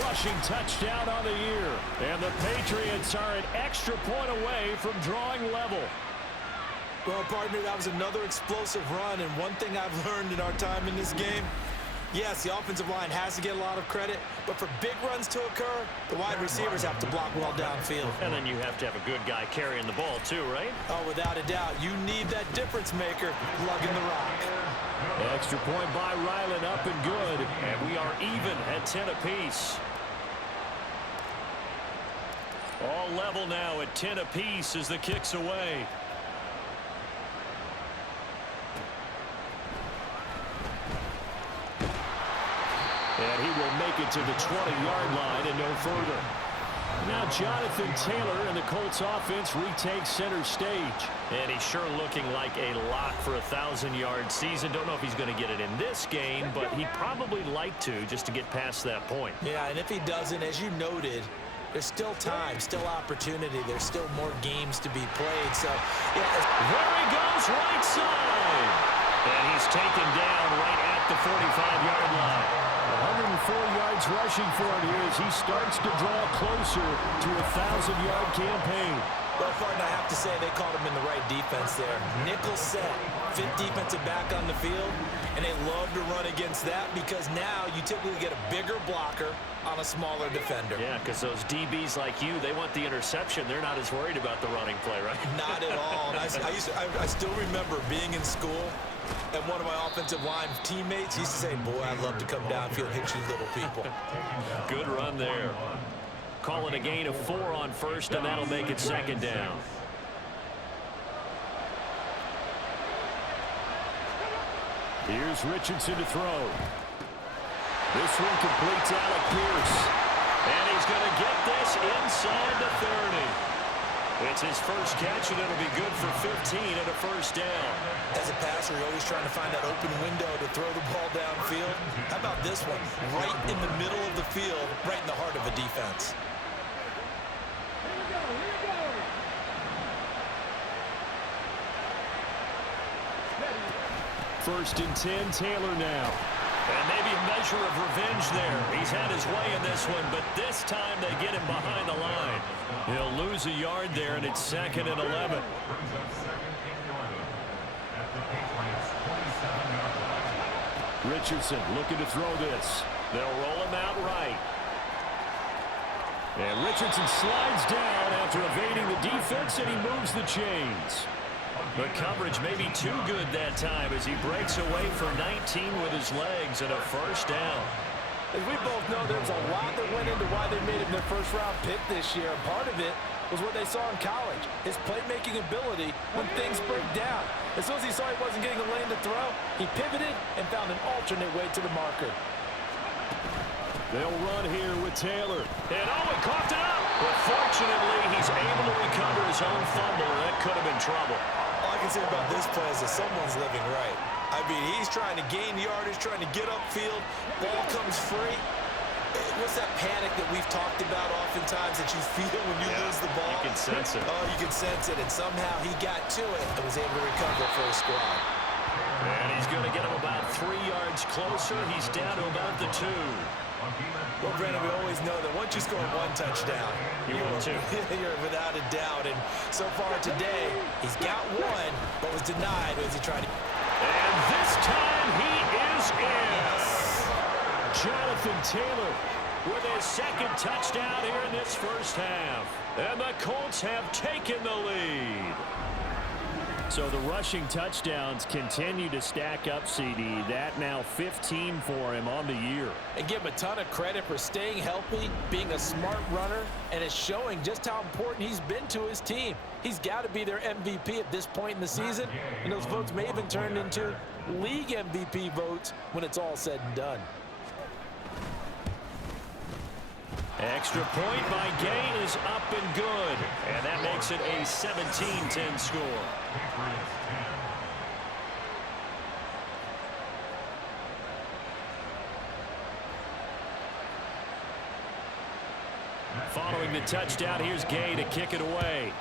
rushing touchdown on the year. And the Patriots are an extra point away from drawing level. Well, partner, that was another explosive run, and one thing I've learned in our time in this game, yes, the offensive line has to get a lot of credit, but for big runs to occur, the wide receivers have to block well downfield. And then you have to have a good guy carrying the ball too, right? Oh, without a doubt. You need that difference maker lugging the rock. Extra point by Ryland, up and good. And we are even at 10 apiece. All level now at 10 apiece as the kick's away. And he will make it to the 20-yard line and no further. Now Jonathan Taylor and the Colts offense retake center stage. And he's sure looking like a lock for a 1,000-yard season. Don't know if he's going to get it in this game, but he'd probably like to just to get past that point. Yeah, and if he doesn't, as you noted, there's still time, still opportunity. There's still more games to be played. So, yeah. There he goes, right side. And he's taken down right at the 45-yard line. 104 yards rushing for him here as he starts to draw closer to a 1,000-yard campaign. Well, partner, I have to say they called him in the right defense there. Nickel set, fifth defensive back on the field, and they love to run against that because now you typically get a bigger blocker on a smaller defender. Yeah, because those DBs like you, they want the interception. They're not as worried about the running play, right? Not at all. And I still remember being in school, and one of my offensive line teammates used to say, boy, I'd love to come downfield and hit you little people. Good run there. Call it a gain of 4 on first, and that'll make it second down. Here's Richardson to throw. This one completes Alec Pierce. And he's going to get this inside the 30. It's his first catch, and it'll be good for 15 and a first down. As a passer, you're always trying to find that open window to throw the ball downfield. How about this one? Right in the middle of the field, right in the heart of a defense. First and 10, Taylor now. And maybe a measure of revenge there. He's had his way in this one, but this time they get him behind the line. He'll lose a yard there, and it's second and 11. Richardson looking to throw this. They'll roll him out right. And Richardson slides down after evading the defense, and he moves the chains. The coverage may be too good that time as he breaks away for 19 with his legs and a first down. As we both know, there's a lot that went into why they made him their first-round pick this year. Part of it was what they saw in college, his playmaking ability when things break down. As soon as he saw he wasn't getting a lane to throw, he pivoted and found an alternate way to the marker. They'll run here with Taylor. And Owen coughed it up. But fortunately, he's able to recover his own fumble, and that could have been trouble. All I can say about this play is that someone's living right. I mean, he's trying to gain yardage, trying to get upfield. Ball comes free. What's that panic that we've talked about oftentimes that you feel when you lose the ball? You can sense it. Oh, you can sense it. And somehow he got to it and was able to recover for his squad. And he's going to get him about 3 yards closer. He's down to about the 2. Well, Brandon, we always know that once you score one touchdown, you're without a doubt. And so far today, he's got one, but was denied as he tried to. And this time he is in. Jonathan Taylor with his second touchdown here in this first half. And the Colts have taken the lead. So the rushing touchdowns continue to stack up, CD. That now 15 for him on the year. And give him a ton of credit for staying healthy, being a smart runner, and it's showing just how important he's been to his team. He's got to be their MVP at this point in the season, and those votes may even turn into league MVP votes when it's all said and done. Extra point by Gay is up and good. And that makes it a 17-10 score. Following the touchdown, here's Gay to kick it away.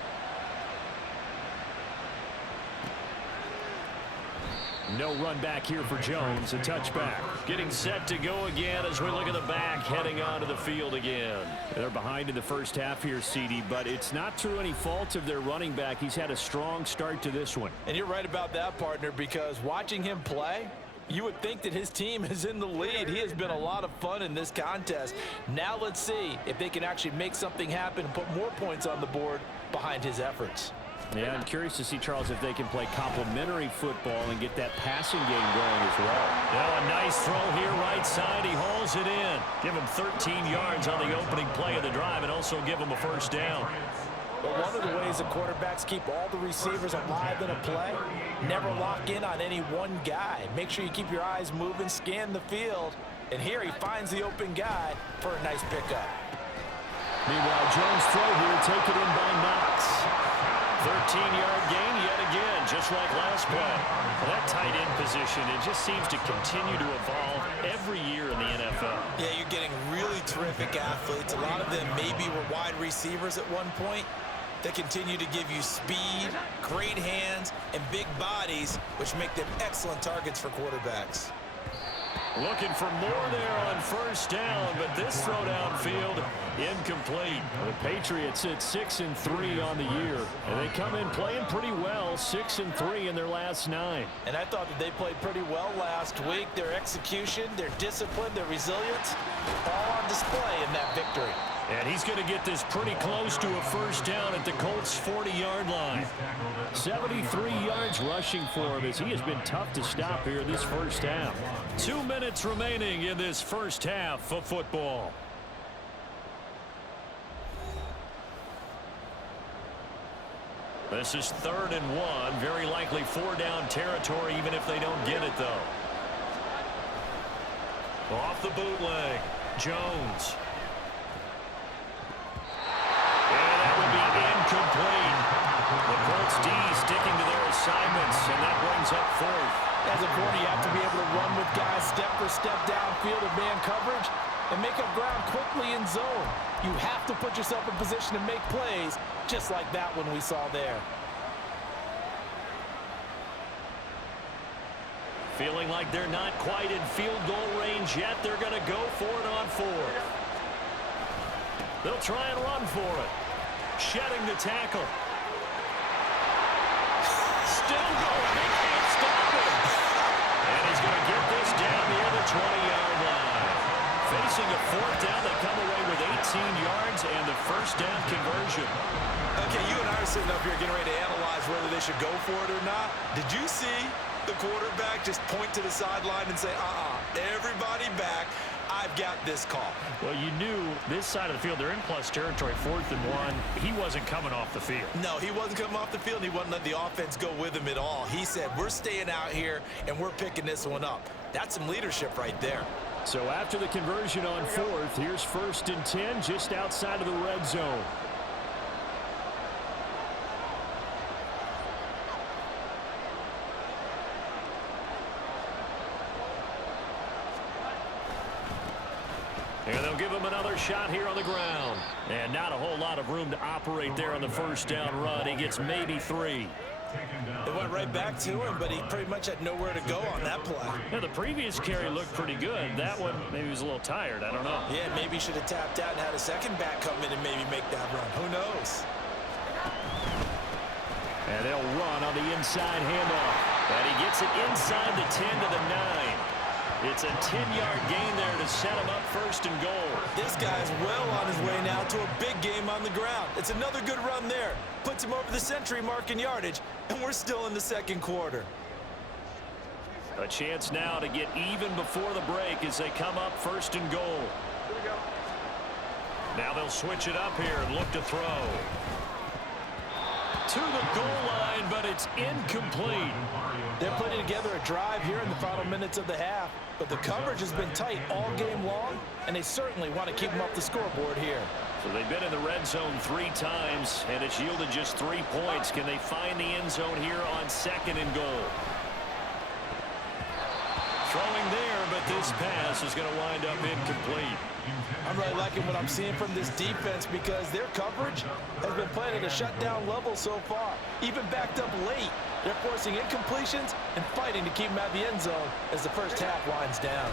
No run back here for Jones. A touchback. Getting set to go again as we look at the back heading onto the field again. They're behind in the first half here, CD, but it's not through any fault of their running back. He's had a strong start to this one. And you're right about that, partner, because watching him play, you would think that his team is in the lead. He has been a lot of fun in this contest. Now let's see if they can actually make something happen and put more points on the board behind his efforts. Yeah, I'm curious to see, Charles, if they can play complementary football and get that passing game going as well. Now a nice throw here right side. He hauls it in. Give him 13 yards on the opening play of the drive and also give him a first down. But one of the ways the quarterbacks keep all the receivers alive in a play, never lock in on any one guy. Make sure you keep your eyes moving, scan the field. And here he finds the open guy for a nice pickup. Meanwhile, Jones' throw here taken in by Knox. 13-yard gain yet again, just like last play. Well, that tight end position, it just seems to continue to evolve every year in the NFL. Yeah, you're getting really terrific athletes. A lot of them maybe were wide receivers at one point. They continue to give you speed, great hands, and big bodies, which make them excellent targets for quarterbacks. Looking for more there on first down, but this throw downfield incomplete. The Patriots at 6-3 on the year, and they come in playing pretty well, 6-3 in their last 9. And I thought that they played pretty well last week. Their execution, their discipline, their resilience, all on display in that victory. And he's going to get this pretty close to a first down at the Colts' 40-yard line. 73 yards rushing for him as he has been tough to stop here this first half. 2 minutes remaining in this first half of football. This is 3rd and 1. Very likely 4-down territory, even if they don't get it, though. Off the bootleg. Jones. Incomplete. The Colts D sticking to their assignments, and that brings up 4th. As a corner, you have to be able to run with guys step for step downfield in man coverage and make up ground quickly in zone. You have to put yourself in position to make plays, just like that one we saw there. Feeling like they're not quite in field goal range yet. They're going to go for it on 4th. They'll try and run for it. Shedding the tackle. Still going. They can't stop him. And he's going to get this down near the 20-yard line. Facing a 4th down, they come away with 18 yards and the first down conversion. Okay, you and I are sitting up here getting ready to analyze whether they should go for it or not. Did you see the quarterback just point to the sideline and say, everybody back, I've got this call? Well, you knew this side of the field, they're in plus territory, 4th and 1. He wasn't coming off the field. No, he wasn't coming off the field, and he wasn't letting the offense go with him at all. He said, we're staying out here, and we're picking this one up. That's some leadership right there. So after the conversion on 4th, here's 1st and 10 just outside of the red zone. And they'll give him another shot here on the ground. And not a whole lot of room to operate there on the first down run. He gets maybe 3. It went right back to him, but he pretty much had nowhere to go on that play. Yeah, the previous carry looked pretty good. That one, maybe he was a little tired. I don't know. Yeah, maybe he should have tapped out and had a second back come in and maybe make that run. Who knows? And they'll run on the inside handoff. And he gets it inside the 10 to the 9. It's a 10-yard gain there to set him up 1st and goal. This guy's well on his way now to a big game on the ground. It's another good run there. Puts him over the century mark in yardage, and we're still in the 2nd quarter. A chance now to get even before the break as they come up 1st and goal. Now they'll switch it up here and look to throw. To the goal line, but it's incomplete. They're putting together a drive here in the final minutes of the half, but the coverage has been tight all game long, and they certainly want to keep them off the scoreboard here. So they've been in the red zone 3 times, and it's yielded just 3 points. Can they find the end zone here on 2nd and goal? Throwing there, but this pass is going to wind up incomplete. I'm really liking what I'm seeing from this defense because their coverage has been playing at a shutdown level so far, even backed up late. They're forcing incompletions and fighting to keep them out of the end zone as the first half winds down.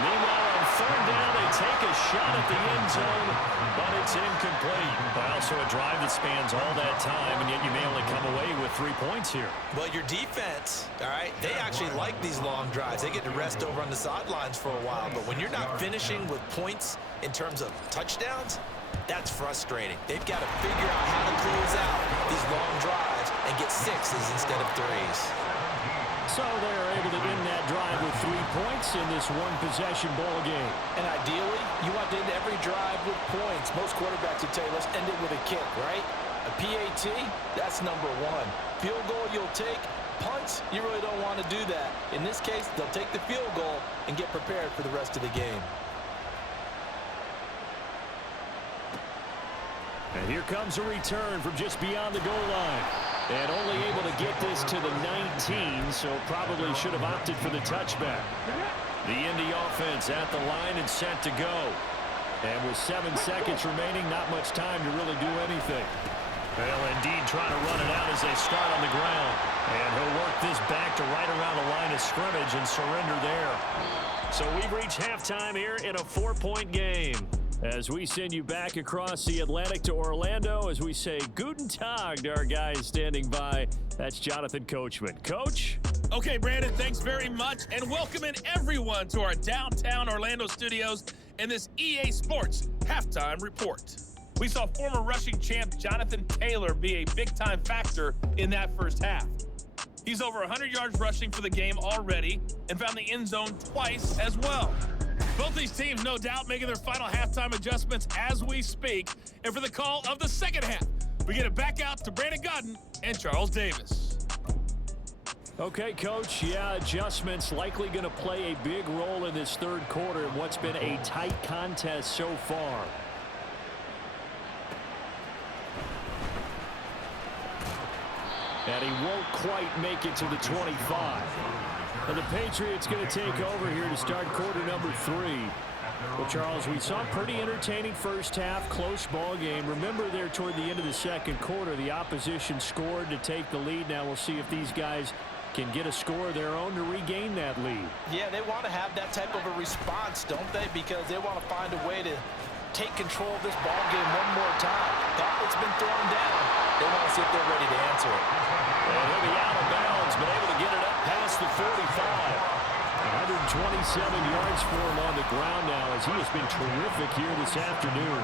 Meanwhile, on third down, they take a shot at the end zone, but it's incomplete. Also a drive that spans all that time, and yet you may only come away with 3 points here. Well, your defense, all right, they actually like these long drives. They get to rest over on the sidelines for a while, but when you're not finishing with points in terms of touchdowns, that's frustrating. They've got to figure out how to close out these long drives and get sixes instead of threes. So they're able to end that drive with 3 points in this one-possession ball game. And ideally, you want to end every drive with points. Most quarterbacks would tell you, let's end it with a kick, right? A PAT, that's number one. Field goal you'll take. Punts, you really don't want to do that. In this case, they'll take the field goal and get prepared for the rest of the game. And here comes a return from just beyond the goal line. And only able to get this to the 19, so probably should have opted for the touchback. The Indy offense at the line and set to go. And with 7 seconds remaining, not much time to really do anything. Well, indeed, trying to run it out as they start on the ground. And he'll work this back to right around the line of scrimmage and surrender there. So we've reached halftime here in a 4-point game. As we send you back across the Atlantic to Orlando, as we say Guten Tag to our guys standing by. That's Jonathan Coachman. Coach? Okay, Brandon, thanks very much, and welcoming everyone to our downtown Orlando studios in this EA Sports Halftime Report. We saw former rushing champ Jonathan Taylor be a big-time factor in that first half. He's over 100 yards rushing for the game already and found the end zone twice as well. Both these teams, no doubt, making their final halftime adjustments as we speak. And for the call of the second half, we get it back out to Brandon Godden and Charles Davis. Okay, Coach. Yeah, adjustments likely going to play a big role in this third quarter in what's been a tight contest so far. And he won't quite make it to the 25. And the Patriots going to take over here to start quarter number 3. Well, Charles, we saw a pretty entertaining first half, close ball game. Remember there toward the end of the second quarter, the opposition scored to take the lead. Now we'll see if these guys can get a score of their own to regain that lead. Yeah, they want to have that type of a response, don't they? Because they want to find a way to take control of this ball game one more time. Gauntlet's been thrown down. They want to see if they're ready to answer it. And he'll be out of bounds, but able to get it up past the 45. 127 yards for him on the ground now, as he has been terrific here this afternoon.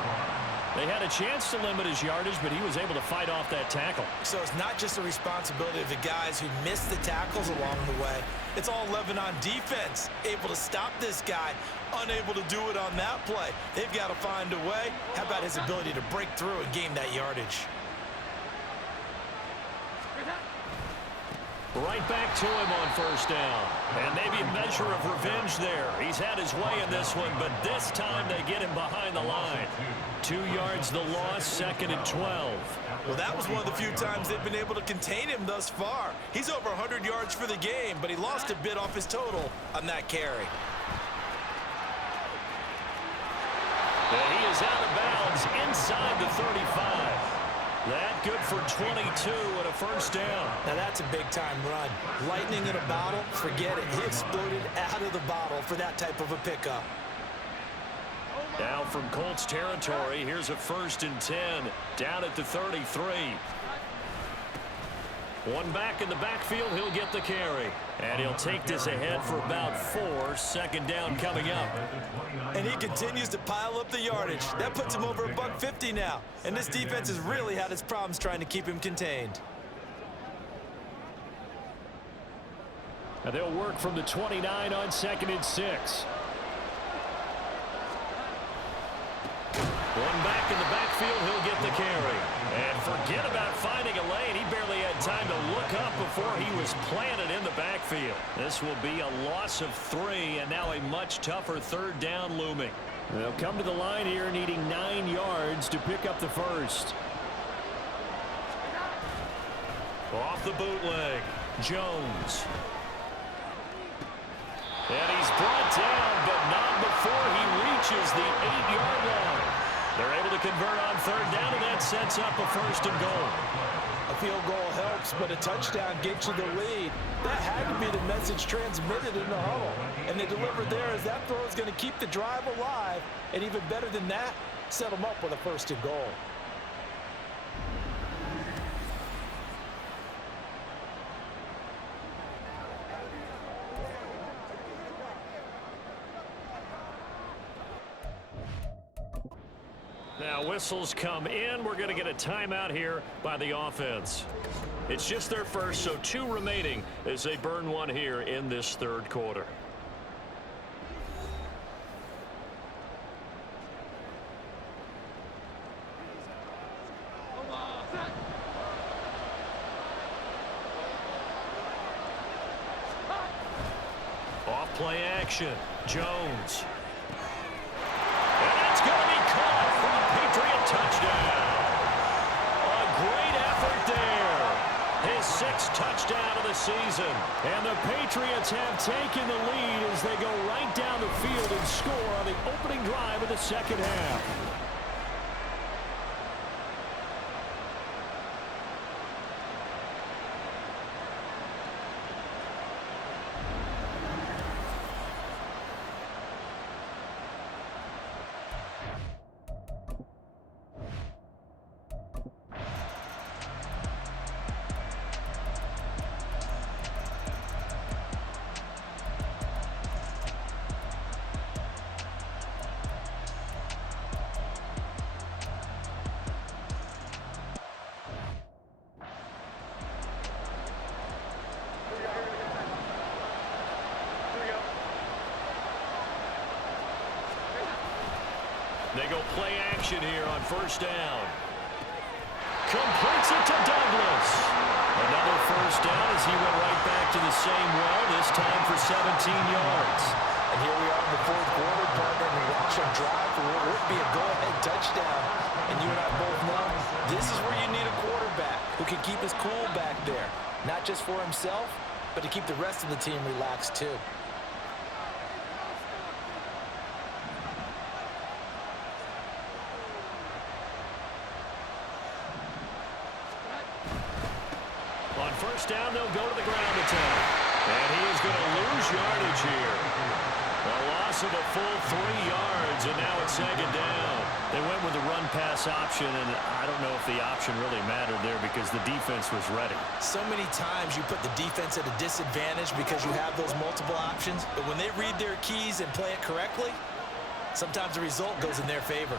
They had a chance to limit his yardage, but he was able to fight off that tackle. So it's not just the responsibility of the guys who missed the tackles along the way. It's all 11 on defense, able to stop this guy, unable to do it on that play. They've got to find a way. How about his ability to break through and gain that yardage? Right back to him on first down. And maybe a measure of revenge there. He's had his way in this one, but this time they get him behind the line. 2 yards the loss, 2nd and 12. Well, that was one of the few times they've been able to contain him thus far. He's over 100 yards for the game, but he lost a bit off his total on that carry. And he is out of bounds inside the 35. That good for 22 and a first down. Now that's a big-time run. Lightning in a bottle, forget it. He exploded out of the bottle for that type of a pickup. Now from Colts territory, here's a 1st and 10, down at the 33. One back in the backfield, he'll get the carry. And he'll take this ahead for about 4, 2nd down coming up. And he continues to pile up the yardage. That puts him over $150 now. And this defense has really had its problems trying to keep him contained. And they'll work from the 29 on 2nd and 6. One back in the backfield, he'll get the carry. And forget about finding a lane. He barely had time to look up before he was planted in the backfield. This will be a loss of 3, and now a much tougher 3rd down looming. They'll come to the line here needing 9 yards to pick up the first. Off the bootleg, Jones. And he's brought down, but not before he reaches the 8-yard line. They're able to convert on 3rd down, and that sets up a 1st and goal. A field goal helps, but a touchdown gets you the lead. That had to be the message transmitted in the huddle. And they delivered there as that throw is going to keep the drive alive. And even better than that, set them up with a 1st and goal. Now whistles come in. We're going to get a timeout here by the offense. It's just their first, so 2 remaining as they burn one here in this 3rd quarter. Off play action. Jones. And it's going to be caught for a Patriot touchdown. A great effort there. His 6th touchdown of the season. And the Patriots have taken the lead as they go right down the field and score on the opening drive of the 2nd half. They go play action here on 1st down. Completes it to Douglas. Another 1st down as he went right back to the same well, this time for 17 yards. And here we are in the 4th quarter, partner, and we watch them drive for what would be a go-ahead touchdown. And you and I both know this is where you need a quarterback who can keep his cool back there. Not just for himself, but to keep the rest of the team relaxed too. On 1st down, they'll go to the ground attack. And he is going to lose yardage here. A loss of a full 3 yards, and now it's 2nd down. They went with the run-pass option, and I don't know if the option really mattered there because the defense was ready. So many times you put the defense at a disadvantage because you have those multiple options. But when they read their keys and play it correctly, sometimes the result goes in their favor.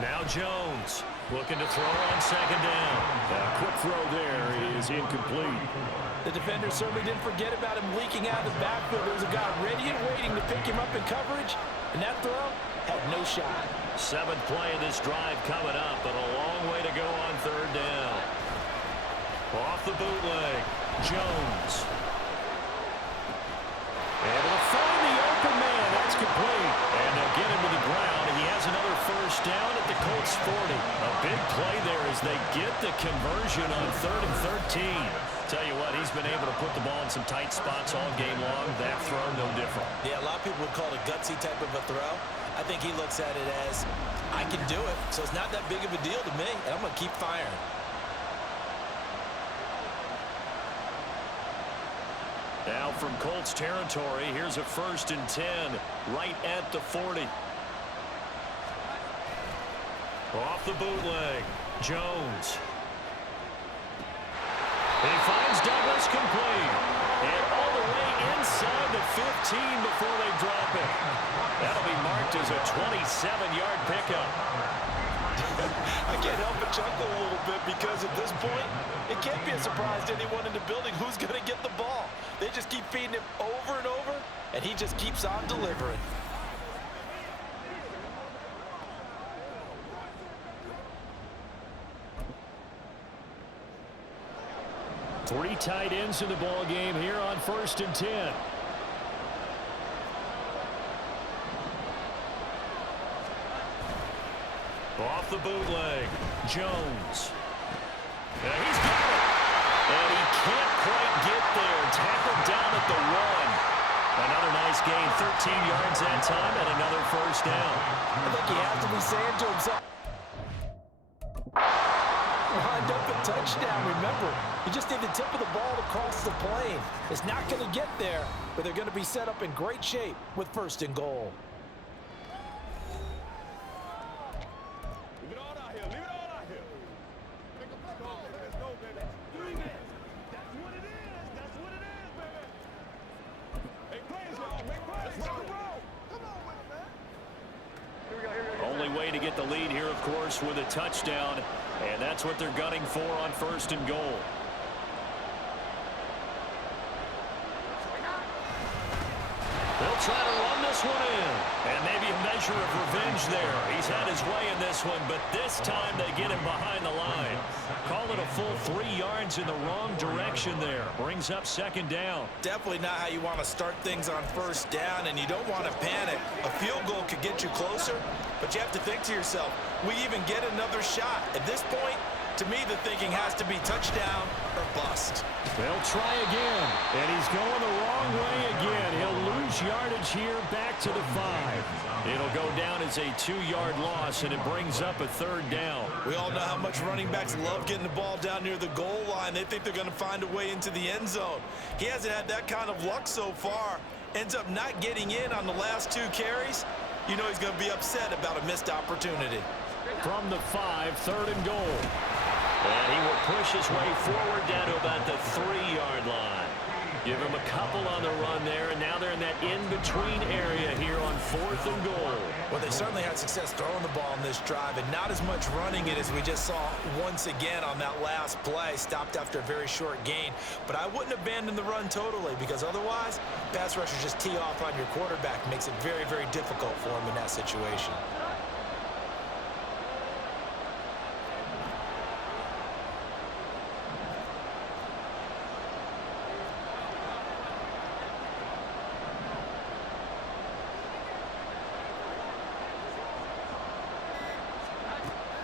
Now Jones looking to throw on 2nd down. A quick throw there is incomplete. The defender certainly didn't forget about him leaking out of the backfield. There was a guy ready and waiting to pick him up in coverage, and that throw had no shot. 7th play of this drive coming up, but a long way to go on 3rd down. Off the bootleg, Jones. Able to find the open man. That's complete. And they'll get him to the ground. He has another 1st down at the Colts 40. A big play there as they get the conversion on 3rd and 13. Tell you what, he's been able to put the ball in some tight spots all game long. That throw, no different. Yeah, a lot of people would call it a gutsy type of a throw. I think he looks at it as, I can do it, so it's not that big of a deal to me, and I'm going to keep firing. Now from Colts territory, here's a 1st and 10 right at the 40. Off the bootleg, Jones. He finds Douglas complete. And all the way inside the 15 before they drop it. That'll be marked as a 27-yard pickup. I can't help but chuckle a little bit because at this point, it can't be a surprise to anyone in the building who's going to get the ball. They just keep feeding him over and over, and he just keeps on delivering. Three tight ends in the ball game here on 1st and 10. Off the bootleg, Jones. And he's got it. And he can't quite get there. Tackled down at the 1. Another nice gain, 13 yards that time, and another 1st down. I think he has to be saying to himself, wind up at touchdown. Remember, you just need the tip of the ball to cross the plane. It's not going to get there, but they're going to be set up in great shape with 1st and goal. Leave it all out here. Leave it all out here. Make a play. Let's go, baby. That's what it is. That's what it is, baby. Make plays, y'all. Make plays. Let's rock and roll. Come on with it, man. Here we go. Only way to get the lead here, of course, with a touchdown. And that's what they're gunning for on 1st and goal. They'll try to run this one in. And maybe a measure of revenge there. He's had his way in this one, but this time they get him behind the line. Call it a full 3 yards in the wrong direction there. Brings up 2nd down. Definitely not how you want to start things on 1st down, and you don't want to panic. A field goal could get you closer, but you have to think to yourself, we even get another shot. At this point, to me, the thinking has to be touchdown or bust. They'll try again, and he's going the wrong way again. He'll lose yardage here back to the 5. It'll go down as a 2-yard loss, and it brings up a 3rd down. We all know how much running backs love getting the ball down near the goal line. They think they're going to find a way into the end zone. He hasn't had that kind of luck so far. Ends up not getting in on the last 2 carries. You know he's going to be upset about a missed opportunity. From the 5, 3rd and goal. And he will push his way forward down to about the 3-yard line. Give him a couple on the run there, and now they're in that in-between area here on 4th and goal. Well, they certainly had success throwing the ball in this drive, and not as much running it as we just saw once again on that last play. Stopped after a very short gain. But I wouldn't abandon the run totally, because otherwise, pass rushers just tee off on your quarterback. Makes it very, very difficult for him in that situation.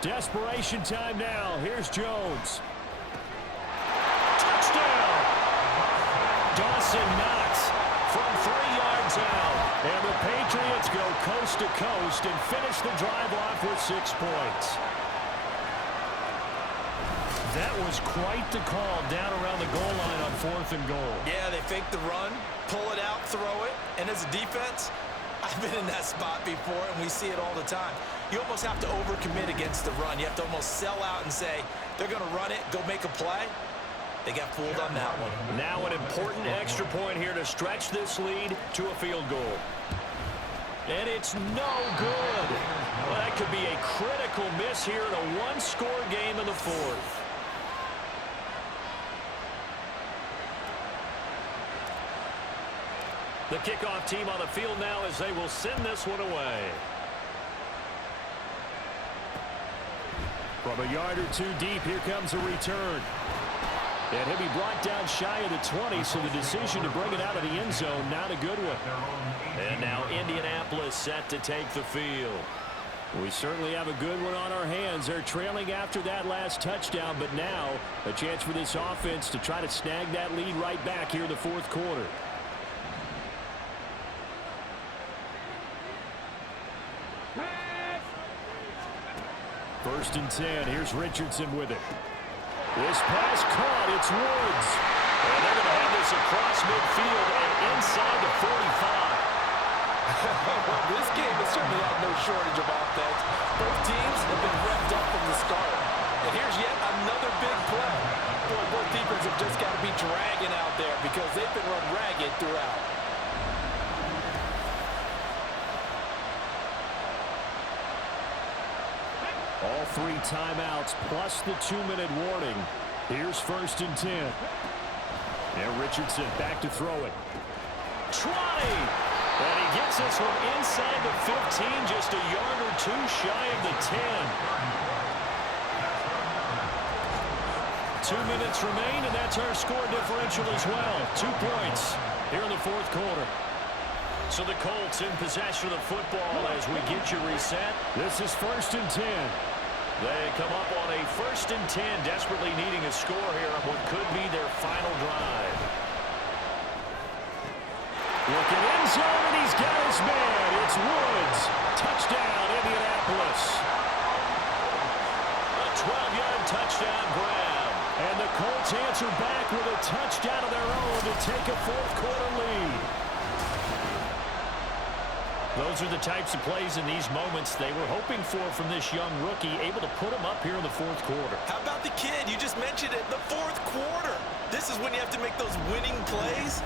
Desperation time now. Here's Jones. Touchdown! Dawson Knox from 3 yards out. And the Patriots go coast to coast and finish the drive off with 6 points. That was quite the call down around the goal line on 4th and goal. Yeah, they fake the run, pull it out, throw it, and as a defense, I've been in that spot before, and we see it all the time. You almost have to overcommit against the run. You have to almost sell out and say, they're going to run it, go make a play. They got fooled on that one. Now an important extra point here to stretch this lead to a field goal. And it's no good. Well, that could be a critical miss here in a 1-score game in the 4th. The kickoff team on the field now as they will send this one away. From a yard or 2 deep, here comes a return. And he'll be brought down shy of the 20, so the decision to bring it out of the end zone, not a good one. And now Indianapolis set to take the field. We certainly have a good one on our hands. They're trailing after that last touchdown, but now a chance for this offense to try to snag that lead right back here in the 4th quarter. First and 10. Here's Richardson with it. This pass caught. It's Woods. And they're going to have this across midfield and inside the 45. This game has certainly had no shortage of offense. Both teams have been revved up from the start. And here's yet another big play. Boy, both defenses have just got to be dragging out there because they've been run ragged throughout. All 3 timeouts plus the 2-minute warning. Here's first and 10. And Richardson back to throw it. 20! And he gets this one inside the 15, just a yard or 2 shy of the 10. 2 minutes remain, and that's our score differential as well. 2 points here in the 4th quarter. So the Colts in possession of the football as we get you reset. This is first and 10. They come up on a first and 10, desperately needing a score here on what could be their final drive. Looking end zone, and he's got his man. It's Woods. Touchdown, Indianapolis. A 12-yard touchdown grab. Patriots answer back with a touchdown of their own to take a fourth-quarter lead. Those are the types of plays in these moments they were hoping for from this young rookie, able to put him up here in the fourth quarter. How about the kid? You just mentioned it, the fourth quarter. This is when you have to make those winning plays.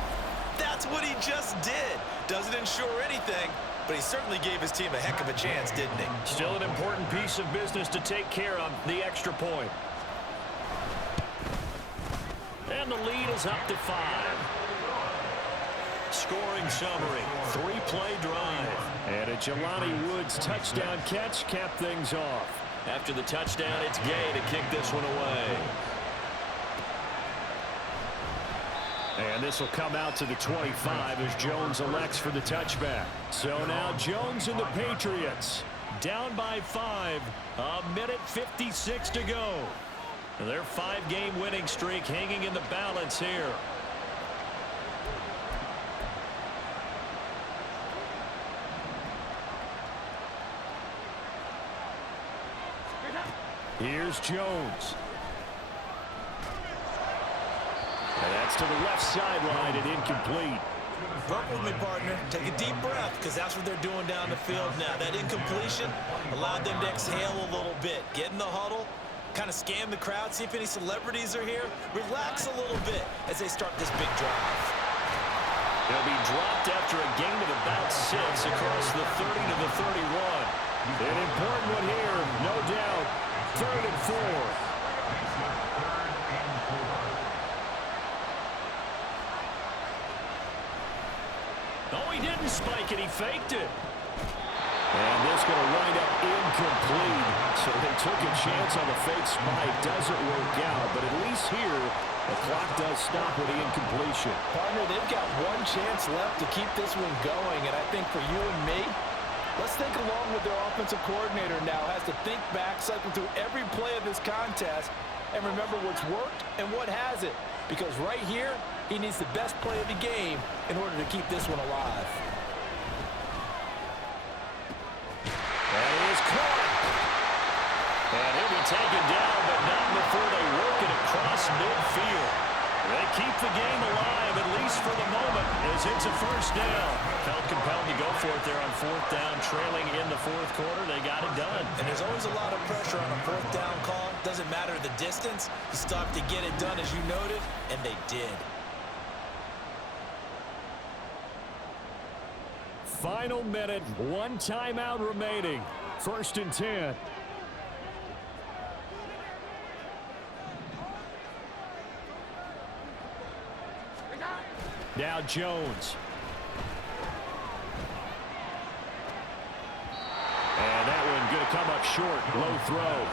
That's what he just did. Doesn't ensure anything, but he certainly gave his team a heck of a chance, didn't he? Still an important piece of business to take care of, the extra point. And the lead is up to 5. Scoring summary, 3-play drive. And a Jelani Woods touchdown catch capped things off. After the touchdown, it's Gay to kick this one away. And this will come out to the 25 as Jones elects for the touchback. So now Jones and the Patriots down by 5. A minute 56 to go. Their 5-game winning streak hanging in the balance here. Here's Jones. And that's to the left sideline and incomplete. Work with me, partner. Take a deep breath, because that's what they're doing down the field now. That incompletion allowed them to exhale a little bit. Get in the huddle, kind of scan the crowd, see if any celebrities are here. Relax a little bit as they start this big drive. They'll be dropped after a gain of about 6 across the 30 to the 31. An important one here, no doubt. 3rd and 4. No, he didn't spike it. He faked it. And this going to wind up incomplete. So they took a chance on the fake spike. Doesn't work out, but at least here, the clock does stop with the incompletion. Partner, they've got one chance left to keep this one going, and I think for you and me, let's think along with their offensive coordinator now. Has to think back, cycle through every play of this contest, and remember what's worked and what hasn't. Because right here, he needs the best play of the game in order to keep this one alive. That is caught. And he'll be taken down, but not before they work it across midfield. They keep the game alive, at least for the moment, as it's a first down. Felt compelled to go for it there on 4th down, trailing in the 4th quarter. They got it done. And there's always a lot of pressure on a 4th down call. Doesn't matter the distance. You stop to get it done, as you noted, and they did. Final minute, 1 timeout remaining. 1st and 10. Now Jones. And that one going to come up short. Low throw.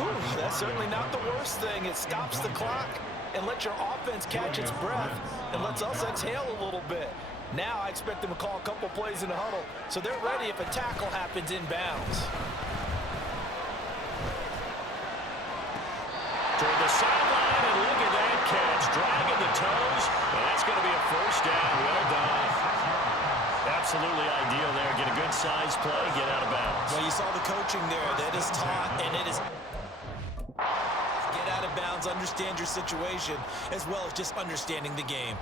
Ooh, that's certainly not the worst thing. It stops the clock and lets your offense catch its breath and lets us exhale a little bit. Now I expect them to call a couple plays in the huddle so they're ready if a tackle happens inbounds. Toward the sideline, and look at that catch. Dragging the toes, and that's going to be a first down. Well done. Absolutely ideal there. Get a good size play, get out of bounds. Well, you saw the coaching there. That is taught, and it is get out of bounds, understand your situation, as well as just understanding the game.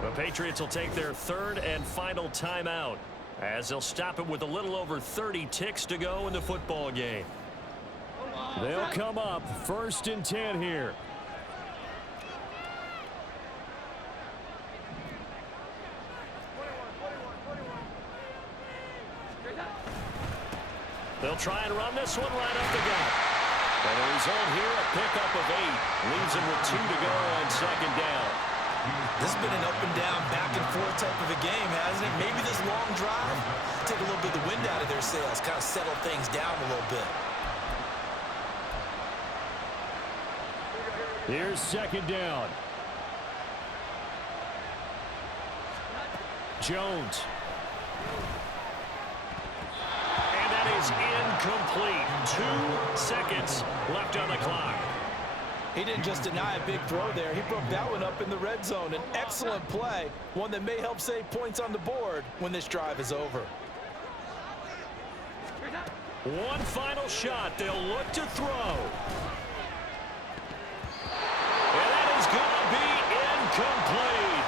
The Patriots will take their 3rd and final timeout, as they'll stop it with a little over 30 ticks to go in the football game. They'll come up 1st and 10 here. They'll try and run this one right up the gut. And the result here, a pickup of 8. Leaves them with 2 to go on 2nd down. This has been an up and down, back and forth type of a game, hasn't it? Maybe this long drive take a little bit of the wind out of their sails, kind of settle things down a little bit. Here's 2nd down. Jones. And that is incomplete. 2 seconds left on the clock. He didn't just deny a big throw there. He broke that one up in the red zone. An excellent play, one that may help save points on the board when this drive is over. One final shot. They'll look to throw. incomplete.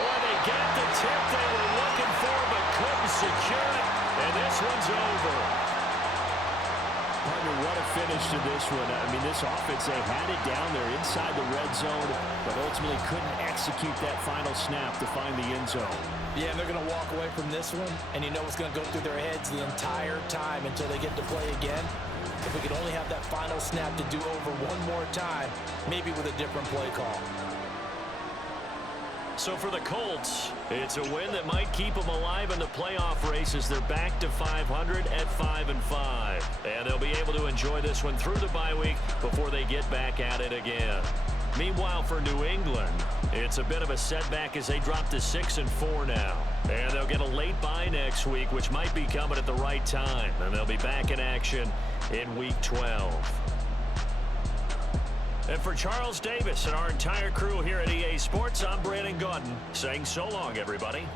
Boy, they got the tip they were looking for, but couldn't secure it, and this one's over. Partner, what a finish to this one. I mean, this offense, they had it down there inside the red zone, but ultimately couldn't execute that final snap to find the end zone. Yeah, and they're going to walk away from this one, and you know what's going to go through their heads the entire time until they get to play again. If we could only have that final snap to do over one more time, maybe with a different play call. So for the Colts, it's a win that might keep them alive in the playoff race as they're back to 500 at 5-5. And they'll be able to enjoy this one through the bye week before they get back at it again. Meanwhile, for New England, it's a bit of a setback as they drop to 6-4 now. And they'll get a late bye next week, which might be coming at the right time. And they'll be back in action in Week 12. And for Charles Davis and our entire crew here at EA Sports, I'm Brandon Gaudin saying so long, everybody.